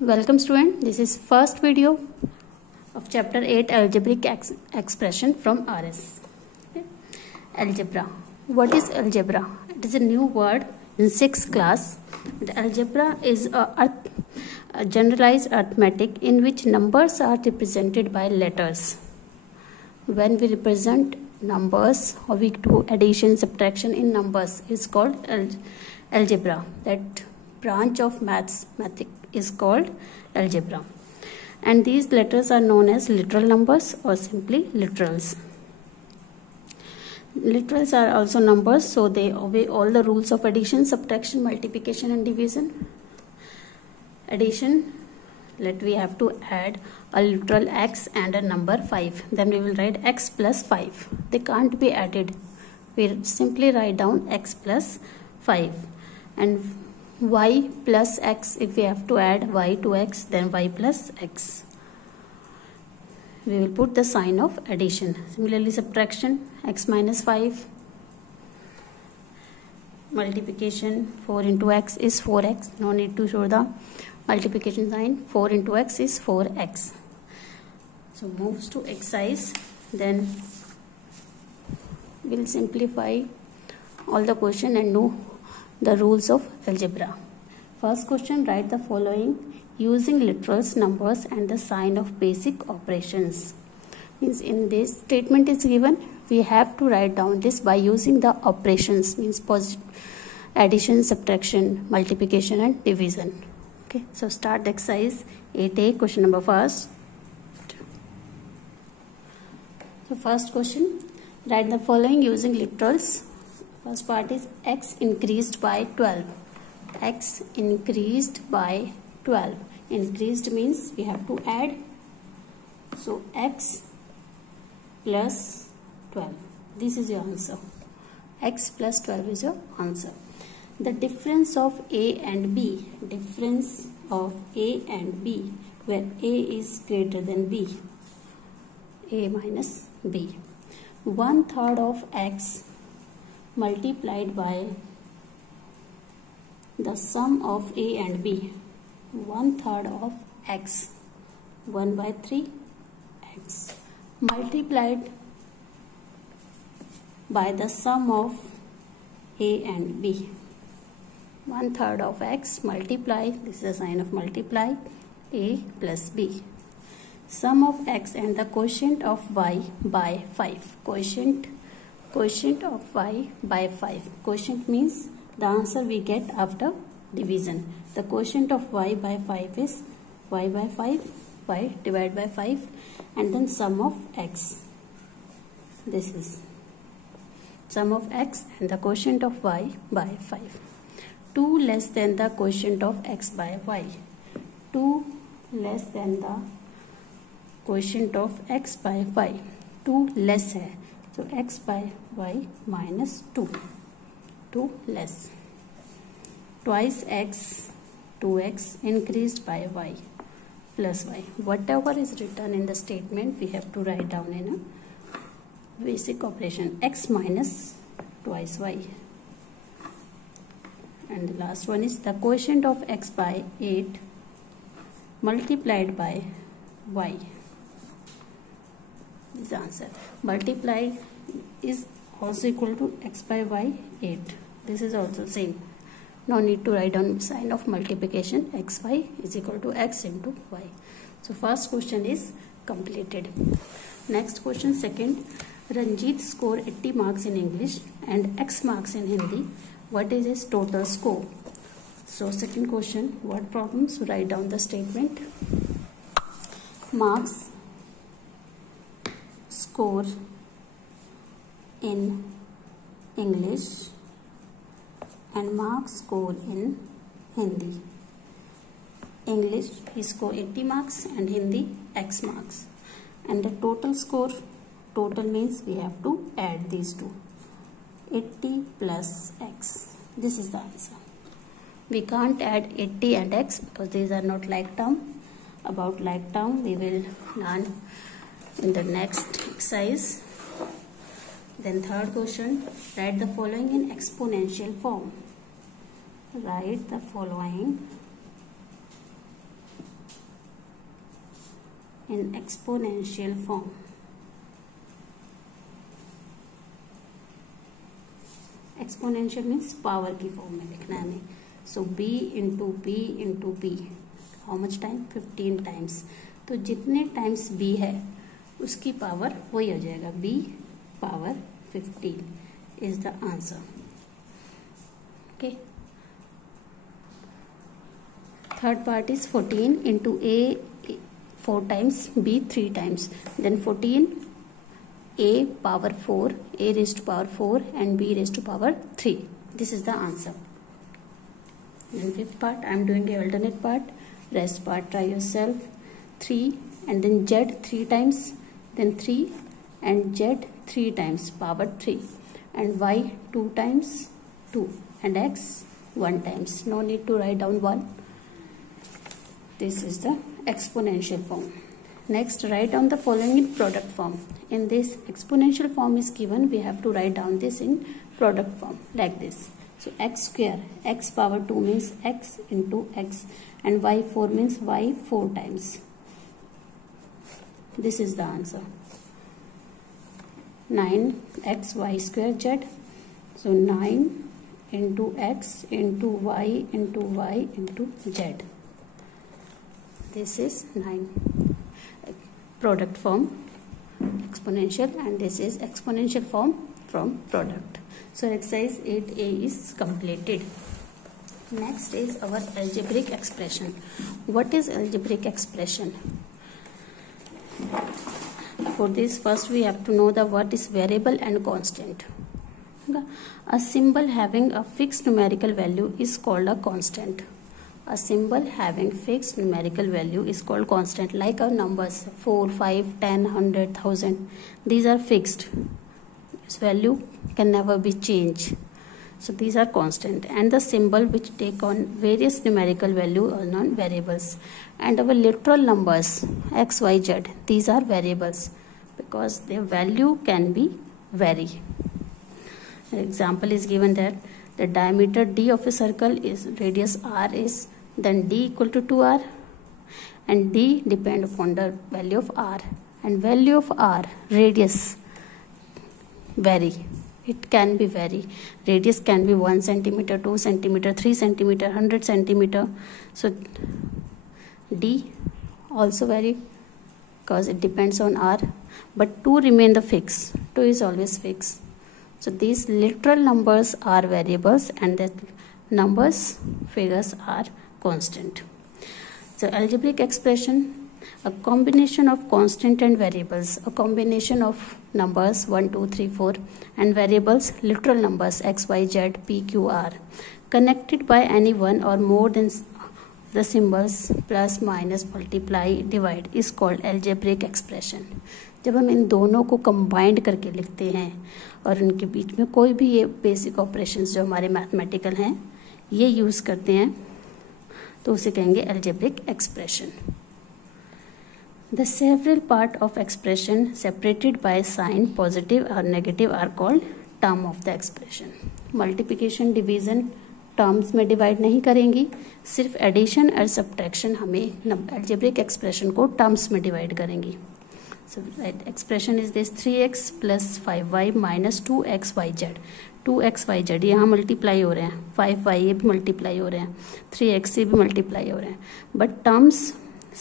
Welcome student, this is first video of chapter 8 algebraic expression from RS. Okay. Algebra. What is algebra? It is a new word in 6th class. The algebra is a generalized arithmetic in which numbers are represented by letters. When we represent numbers or we do addition subtraction in numbers is called algebra. That branch of mathematics is called algebra, and these letters are known as literal numbers or simply literals. Literals are also numbers, so they obey all the rules of addition, subtraction, multiplication and division. Addition, we have to add a literal x and a number 5, then we will write x plus 5. They can't be added, we simply write down x plus 5, and y plus x, if we have to add y to x, then y plus x. We will put the sign of addition. Similarly, subtraction, x minus 5. Multiplication, 4 into x is 4x. No need to show the multiplication sign. 4 into x is 4x. So moves to exercise. Then we'll simplify all the question and know the rules of algebra. First question, write the following using literals, numbers and the sign of basic operations. Means in this statement is given, we have to write down this by using the operations, means addition, subtraction, multiplication and division. Okay, so start the exercise 8A, question number first. So first question, write the following using literals. First part is x increased by 12. X increased by 12. Increased means we have to add. So x plus 12. This is your answer. X plus 12 is your answer. The difference of A and B. Difference of A and B, where A is greater than B. A minus B. 1/3 of x multiplied by the sum of A and B. 1/3 of x, 1/3 x multiplied by the sum of A and B. 1/3 of x multiply, this is a sign of multiply, A plus B. Sum of x and the quotient of y by 5. Quotient of y by 5. Quotient means the answer we get after division. The quotient of y by 5 is y by 5, y divided by 5, and then sum of x. This is sum of x and the quotient of y by 5. 2 less than the quotient of x by y. 2 less than the quotient of x by y. 2 less है, so x by y minus 2. 2 less. Twice x, 2x increased by y plus y. Whatever is written in the statement, we have to write down in a basic operation. X minus twice y. And the last one is the quotient of x by 8 multiplied by y. This is the answer. Multiply is also equal to x by y 8. This is also same. No need to write down sign of multiplication. xy is equal to x into y. So first question is completed. Next question, second. Ranjit scored 80 marks in English and x marks in Hindi. What is his total score? So second question, what problems? Write down the statement. Marks, score in English and marks score in Hindi. English he score 80 marks and Hindi x marks. And the total score, total means we have to add these two. 80 plus x. This is the answer. We can't add 80 and x because these are not like term. About like term we will learn in the next exercise. Then third question, write the following in exponential form. Write the following in exponential form. Exponential means power की form में लिखना है हमें. So b into B into B, how much time? 15 times. तो जितने times b है उसकी power वही हो जाएगा, b power 15 is the answer. Okay. Third part is 14 into a 4 times, b 3 times, then 14 a power 4, a raised to power 4 and b raised to power 3. This is the answer. Then fifth part, I am doing the alternate part. Rest part try yourself. 3 and then z 3 times, then 3 and z 3 times power 3, and y 2 times 2 and x 1 times. No need to write down 1. This is the exponential form. Next, write down the following in product form. In this exponential form is given, we have to write down this in product form like this. So x square, x power 2 means x into x, and y 4 means y 4 times. This is the answer. 9x y square z. So 9 into x into y into y into z. This is 9. Product form exponential, and this is exponential form from product. So exercise 8a is completed. Next is our algebraic expression. What is algebraic expression? For this, first we have to know the what is variable and constant. A symbol having a fixed numerical value is called a constant. A symbol having fixed numerical value is called constant. Like our numbers 4, 5, 10, 100, 1000. These are fixed. Its value can never be changed. So these are constant. And the symbol which take on various numerical value are known variables. And our literal numbers x, y, z, these are variables because their value can be vary. An example is given that the diameter d of a circle is radius r is, then d equal to 2r, and d depend upon the value of r, and value of r, radius, vary. It can be vary. Radius can be 1 centimeter, 2 centimeter, 3 centimeter, 100 centimeter. So d also vary because it depends on r, but 2 remain the fix. 2 is always fixed. So these literal numbers are variables and the numbers, figures are constant. So algebraic expression, a combination of constant and variables, a combination of numbers 1, 2, 3, 4 and variables, literal numbers x, y, z, p, q, r, connected by any one or more than the symbols plus, minus, multiply, divide is called algebraic expression. जब हम इन दोनों को combined करके लिखते हैं और उनके बीच में कोई भी ये बेसिक ऑपरेशंस जो हमारे मैथमेटिकल हैं ये यूज़ करते हैं तो उसे कहेंगे algebraic expression. The several part of expression separated by sign positive और negative are called term of the expression. Multiplication division terms में डिवाइड नहीं करेंगी, सिर्फ एडिशन और सब्ट्रैक्शन हमें अलजेब्रिक एक्सप्रेशन को टर्म्स में डिवाइड करेंगी. So right expression is this 3x plus 5y minus 2xyz. 2xyz यहाँ मल्टीप्लाई हो रहे हैं, 5y ये भी मल्टीप्लाई हो रहे हैं, 3x ये भी मल्टीप्लाई हो रहे हैं, बट टर्म्स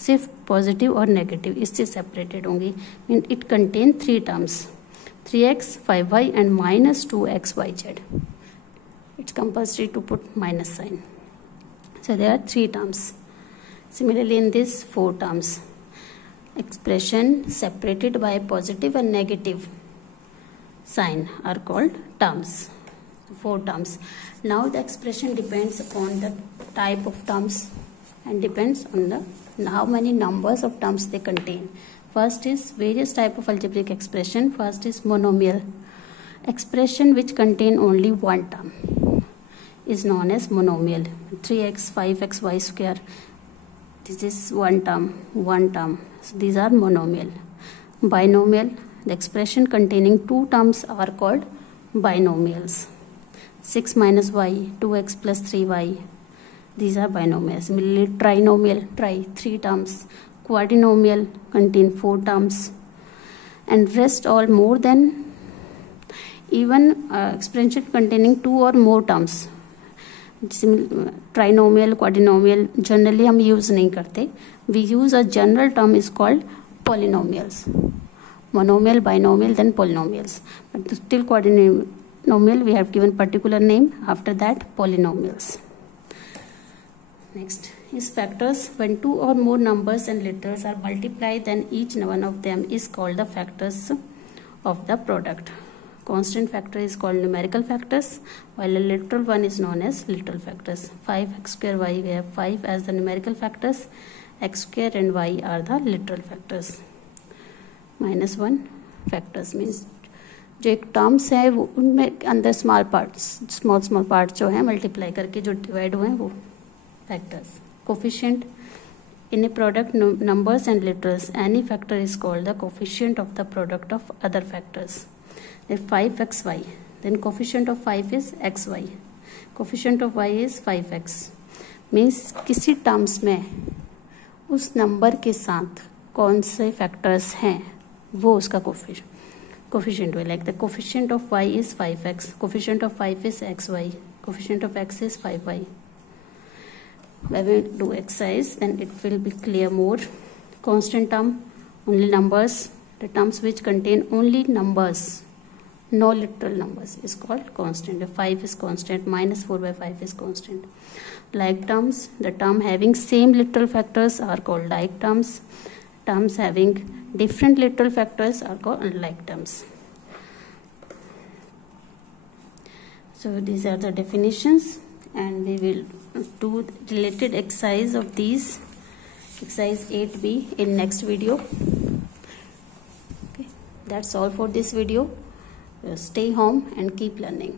सिर्फ पॉजिटिव और नेगेटिव इससे सेपरेटेड होंगी. It contain 3 terms 3x 5y and minus 2xyz. It's compulsory to put minus sign. So there are 3 terms. Similarly in this 4 terms. Expression separated by positive and negative sign are called terms. 4 terms. Now the expression depends upon the type of terms and depends on the how many numbers of terms they contain. First is various type of algebraic expression. First is monomial. Expression which contain only one term is known as monomial. 3x 5x y square. This is one term. So these are monomial. Binomial, the expression containing 2 terms are called binomials. 6 minus y, 2x plus 3y. These are binomials. Similarly, trinomial, 3 terms. quadrinomial contain 4 terms, and rest all more than even expression containing 2 or more terms. Trinomial, quadrinomial generally हम use नहीं करते. We use a general term is called polynomials. Monomial, binomial, then polynomials. But still quadrinomial we have given particular name. After that polynomials. Next is factors. When 2 or more numbers and letters are multiplied, then each one of them is called the factors of the product. Constant factor is called numerical factors, while a literal one is known as literal factors. 5x square y, we have 5 as the numerical factors. X square and y are the literal factors. -1 factors means जो एक terms है वो उनमें अंदर small parts जो है multiply करके जो डिवाइड हुए हैं वो factors. Coefficient in a product numbers and literals, any factor is called the coefficient of the product of other factors. Then 5xy, then coefficient of 5 is xy, coefficient of y is 5x. means किसी terms में उस number के साथ कौन से factors हैं वो उसका कोफिशिएंट हुआ. Like the coefficient of y is 5x, coefficient of 5 is xy, coefficient of x is 5y. When we do exercise, then it will be clear more. Constant term, only numbers. The terms which contain only numbers, no literal numbers, is called constant. If 5 is constant, -4/5 is constant. Like terms, the term having same literal factors are called like terms. Terms having different literal factors are called unlike terms. So these are the definitions, and we will do related exercise of these, exercise 8b, in next video. Okay, that's all for this video. Stay home and keep learning.